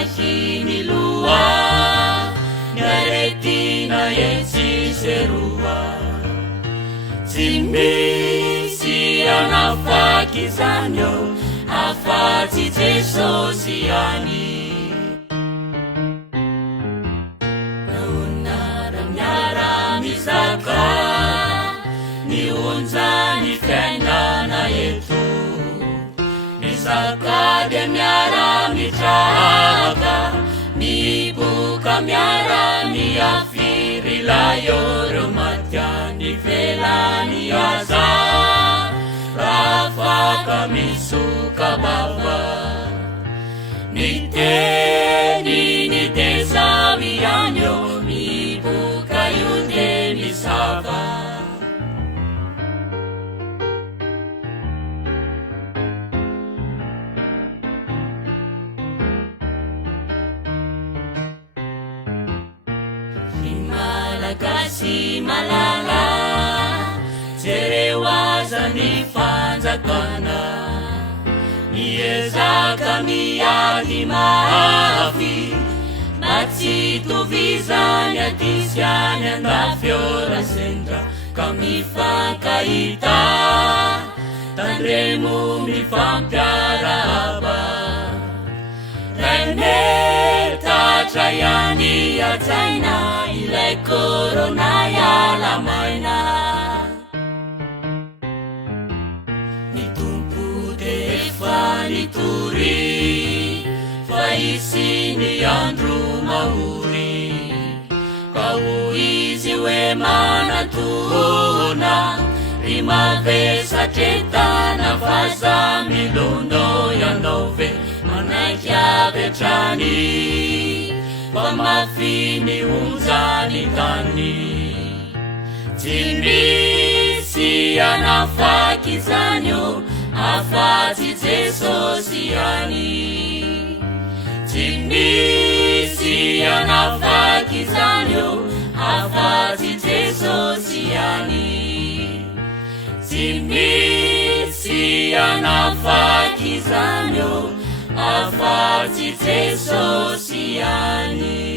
mahiny loa ny aretina etsy seroa tsy misy anafaky zany eo afa-tsy Jesosy ihany miaramisaka ny onjany fiainana eto misaka dia miaramitrahaka miboka miaramiafiry layo reo matyany velany aza rafaka misoka baba ny teniny tesavy ihany eo miboka io de misava ny malagasy malala jereo aza ny fanjakana miezaka miady mafy mba tsy tovizany atisy any andafyora sendra ka mifankahita tandremo mifampiarahaba rainetatra ihany atsaina ilay korona ialamaina ny tompo de efa nitory fa isy ny andro mahory ka ho izy hoe manatona ry mavesatretana fa za milono ianao ve manaiky avetrany fa mafiny onjany tany tsy misy anafaky zany eo afa-tsy Jesosy ihany tsy misy anafaky zany eo afa-tsy Jesosy ihany tsy misy anafaky zany eo afa-tsy Jesosy ihany